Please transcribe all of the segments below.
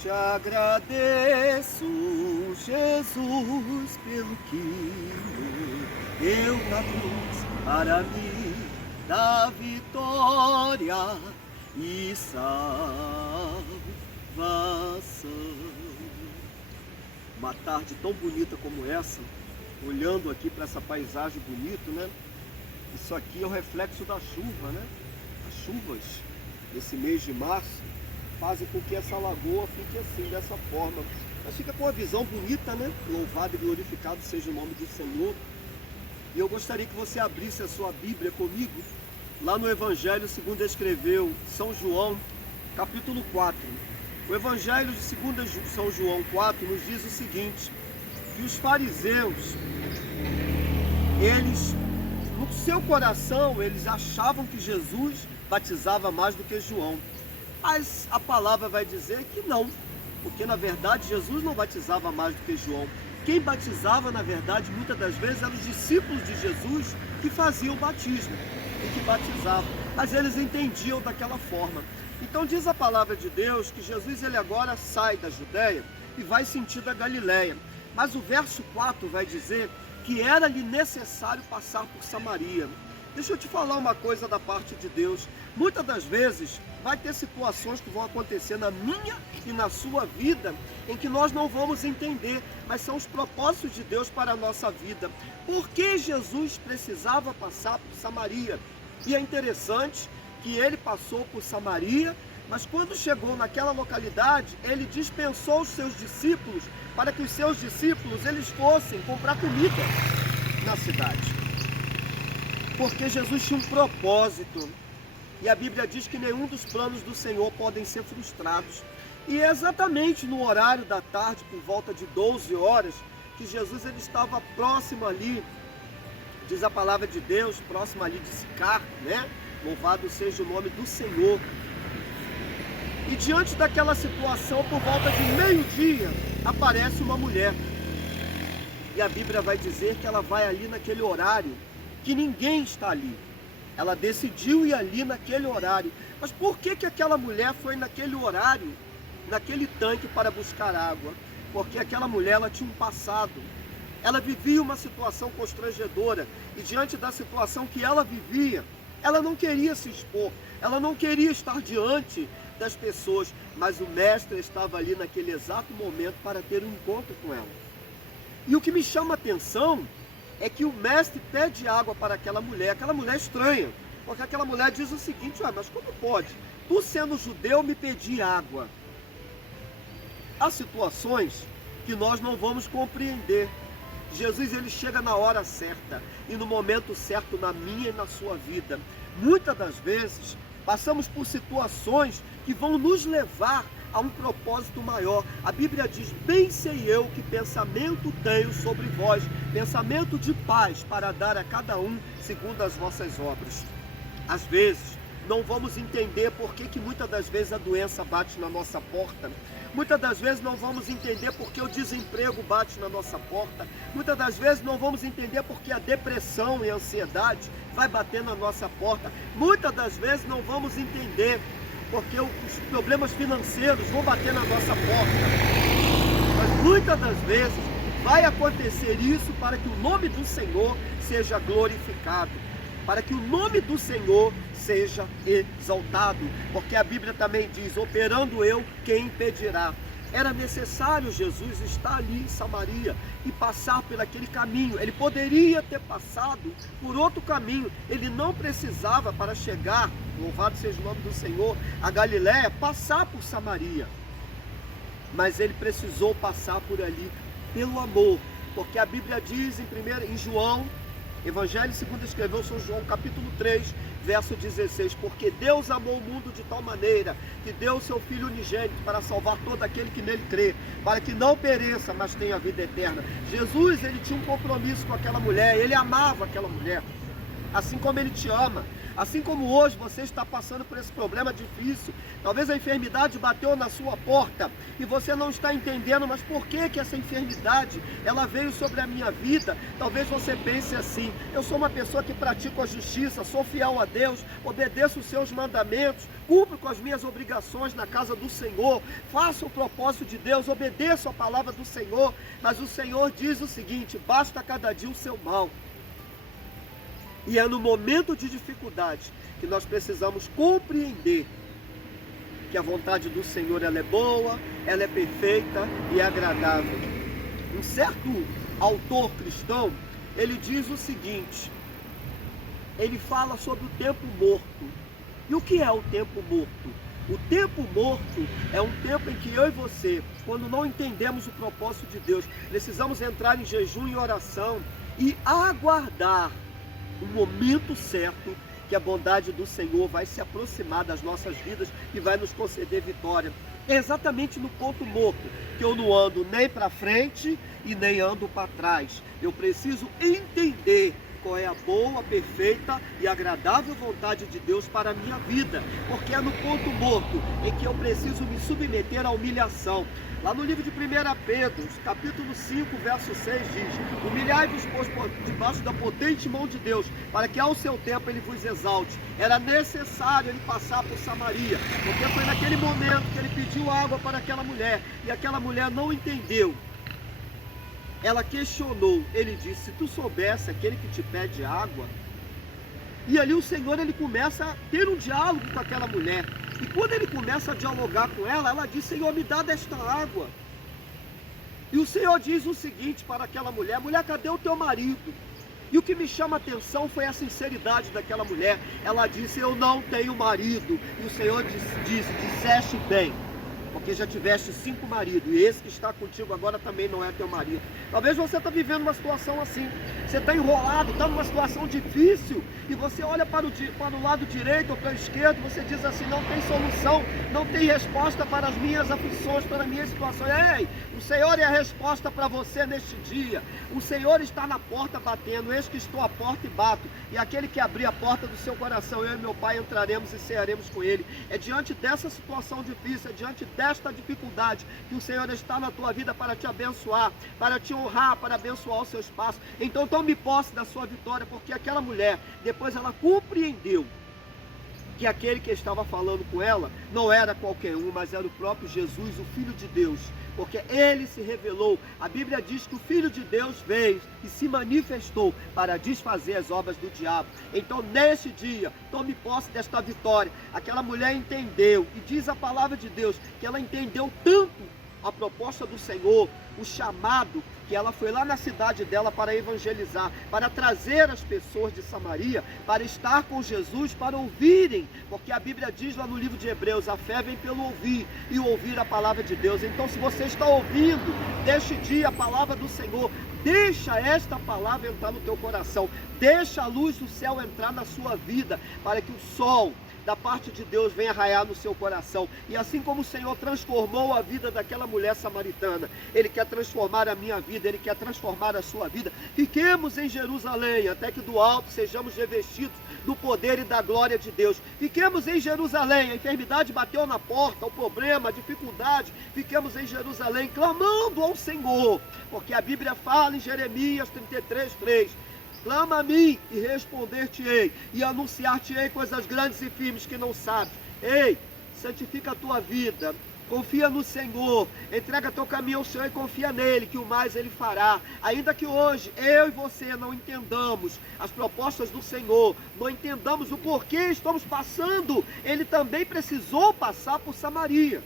Te agradeço, Jesus, pelo que deu na cruz para mim, da vitória e salvação. Uma tarde tão bonita como essa, olhando aqui para essa paisagem bonita, né? Isso aqui é o reflexo da chuva, né? As chuvas desse mês de março fazem com que essa lagoa fique assim, dessa forma. Mas fica com uma visão bonita, né? Louvado e glorificado seja o nome do Senhor. E eu gostaria que você abrisse a sua Bíblia comigo, lá no Evangelho segundo escreveu São João, capítulo 4. O Evangelho de segundo São João 4 nos diz o seguinte, que os fariseus, eles, no seu coração, eles achavam que Jesus batizava mais do que João. Mas a palavra vai dizer que não, porque na verdade Jesus não batizava mais do que João. Quem batizava, na verdade, muitas das vezes eram os discípulos de Jesus que faziam o batismo e que batizavam, mas eles entendiam daquela forma. Então diz a palavra de Deus que Jesus ele agora sai da Judéia e vai sentido a Galiléia. Mas o verso 4 vai dizer que era-lhe necessário passar por Samaria. Deixa eu te falar uma coisa da parte de Deus. Muitas das vezes vai ter situações que vão acontecer na minha e na sua vida em que nós não vamos entender, mas são os propósitos de Deus para a nossa vida. Por que Jesus precisava passar por Samaria? E é interessante que ele passou por Samaria, mas quando chegou naquela localidade, ele dispensou os seus discípulos para que os seus discípulos eles fossem comprar comida na cidade. Porque Jesus tinha um propósito. E a Bíblia diz que nenhum dos planos do Senhor podem ser frustrados. E é exatamente no horário da tarde, por volta de 12 horas, que Jesus ele estava próximo ali, diz a palavra de Deus, próximo ali de Sicar, né? Louvado seja o nome do Senhor. E diante daquela situação, por volta de meio-dia, aparece uma mulher. E a Bíblia vai dizer que ela vai ali naquele horário, que ninguém está ali. Ela decidiu ir ali naquele horário. Mas por que aquela mulher foi naquele horário, naquele tanque para buscar água? Porque aquela mulher ela tinha um passado. Ela vivia uma situação constrangedora. E diante da situação que ela vivia, ela não queria se expor. Ela não queria estar diante das pessoas. Mas o mestre estava ali naquele exato momento para ter um encontro com ela. E o que me chama a atenção é que o mestre pede água para aquela mulher estranha, porque aquela mulher diz o seguinte, mas como pode? Tu sendo judeu me pedir água? Há situações que nós não vamos compreender. Jesus ele chega na hora certa e no momento certo na minha e na sua vida. Muitas das vezes passamos por situações que vão nos levar a um propósito maior. A Bíblia diz, bem sei eu que pensamento tenho sobre vós, pensamento de paz para dar a cada um segundo as vossas obras. Às vezes, não vamos entender por que muitas das vezes a doença bate na nossa porta. Muitas das vezes não vamos entender porque o desemprego bate na nossa porta. Muitas das vezes não vamos entender porque a depressão e a ansiedade vai bater na nossa porta. Muitas das vezes não vamos entender porque os problemas financeiros vão bater na nossa porta. Mas muitas das vezes vai acontecer isso para que o nome do Senhor seja glorificado, para que o nome do Senhor seja exaltado, porque a Bíblia também diz, operando eu, quem impedirá? Era necessário Jesus estar ali em Samaria e passar por aquele caminho. Ele poderia ter passado por outro caminho. Ele não precisava para chegar, louvado seja o nome do Senhor, a Galiléia, passar por Samaria. Mas ele precisou passar por ali pelo amor. Porque a Bíblia diz em João, Evangelho segundo escreveu São João, capítulo 3, verso 16, porque Deus amou o mundo de tal maneira que deu o seu Filho unigênito para salvar todo aquele que nele crê, para que não pereça, mas tenha vida eterna. Jesus, ele tinha um compromisso com aquela mulher, ele amava aquela mulher. assim como Ele te ama. Assim como hoje você está passando por esse problema difícil, talvez a enfermidade bateu na sua porta e você não está entendendo, mas por que essa enfermidade ela veio sobre a minha vida? Talvez você pense assim: eu sou uma pessoa que pratico a justiça, sou fiel a Deus, obedeço os seus mandamentos, cumpro com as minhas obrigações na casa do Senhor, faço o propósito de Deus, obedeço a palavra do Senhor, mas o Senhor diz o seguinte: basta cada dia o seu mal. E é no momento de dificuldade que nós precisamos compreender que a vontade do Senhor ela é boa, ela é perfeita e é agradável. Um certo autor cristão, ele diz o seguinte, ele fala sobre o tempo morto. E o que é o tempo morto? O tempo morto é um tempo em que eu e você, quando não entendemos o propósito de Deus, precisamos entrar em jejum e oração e aguardar o momento certo que a bondade do Senhor vai se aproximar das nossas vidas e vai nos conceder vitória. É exatamente no ponto morto que eu não ando nem para frente e nem ando para trás. Eu preciso entender qual é a boa, perfeita e agradável vontade de Deus para a minha vida, porque é no ponto morto em que eu preciso me submeter à humilhação. Lá no livro de 1 Pedro, capítulo 5, verso 6 diz: humilhai-vos, pois, por debaixo da potente mão de Deus, para que ao seu tempo ele vos exalte. Era necessário ele passar por Samaria, porque foi naquele momento que ele pediu água para aquela mulher, e aquela mulher não entendeu. Ela questionou, ele disse: se tu soubesse aquele que te pede água. E ali o Senhor ele começa a ter um diálogo com aquela mulher. E quando ele começa a dialogar com ela, ela diz: Senhor, me dá desta água. E o Senhor diz o seguinte para aquela mulher: mulher, cadê o teu marido? E o que me chama a atenção foi a sinceridade daquela mulher. Ela disse: eu não tenho marido. E o Senhor disse: disseste bem, porque já tiveste 5 maridos, e esse que está contigo agora também não é teu marido. Talvez você está vivendo uma situação assim, você está enrolado, está numa situação difícil, e você olha para o lado direito ou para o esquerdo, você diz assim: não tem solução, não tem resposta para as minhas aflições, para as minhas situações. Ei, o Senhor é a resposta para você neste dia. O Senhor está na porta batendo: eis que estou à porta e bato, e aquele que abrir a porta do seu coração, eu e meu Pai entraremos e cearemos com ele. É diante dessa situação difícil, é diante desta dificuldade que o Senhor está na tua vida para te abençoar, para te honrar, para abençoar os seus passos. Então tome posse da sua vitória, porque aquela mulher, depois ela compreendeu que aquele que estava falando com ela não era qualquer um, mas era o próprio Jesus, o Filho de Deus, porque ele se revelou. A Bíblia diz que o Filho de Deus veio e se manifestou para desfazer as obras do diabo. Então neste dia, tome posse desta vitória. Aquela mulher entendeu, e diz a palavra de Deus que ela entendeu tanto a proposta do Senhor, o chamado, que ela foi lá na cidade dela para evangelizar, para trazer as pessoas de Samaria, para estar com Jesus, para ouvirem, porque a Bíblia diz lá no livro de Hebreus: a fé vem pelo ouvir, e ouvir a palavra de Deus. Então, se você está ouvindo deste dia a palavra do Senhor, deixa esta palavra entrar no teu coração, deixa a luz do céu entrar na sua vida, para que o sol da parte de Deus venha raiar no seu coração. E assim como o Senhor transformou a vida daquela mulher samaritana, Ele quer transformar a minha vida, Ele quer transformar a sua vida. Fiquemos em Jerusalém, até que do alto sejamos revestidos do poder e da glória de Deus. Fiquemos em Jerusalém. A enfermidade bateu na porta, o problema, a dificuldade. Fiquemos em Jerusalém, clamando ao Senhor, porque a Bíblia fala em Jeremias 33:3: clama a mim e responder-te-ei, e anunciar-te-ei coisas grandes e firmes que não sabes. Ei, santifica a tua vida, confia no Senhor, entrega teu caminho ao Senhor e confia nele, que o mais ele fará. Ainda que hoje eu e você não entendamos as propostas do Senhor, não entendamos o porquê estamos passando, ele também precisou passar por Samaria.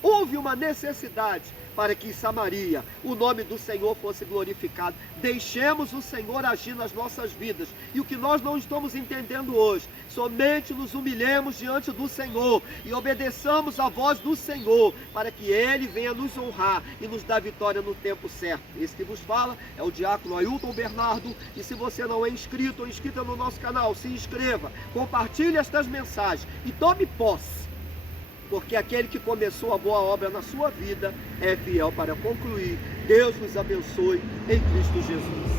Houve uma necessidade para que em Samaria o nome do Senhor fosse glorificado. Deixemos o Senhor agir nas nossas vidas. E o que nós não estamos entendendo hoje, somente nos humilhemos diante do Senhor e obedeçamos a voz do Senhor, para que Ele venha nos honrar e nos dar vitória no tempo certo. Esse que vos fala é o diácono Ailton Bernardo. E se você não é inscrito ou inscrita no nosso canal, se inscreva, compartilhe estas mensagens e tome posse, porque aquele que começou a boa obra na sua vida é fiel para concluir. Deus vos abençoe em Cristo Jesus.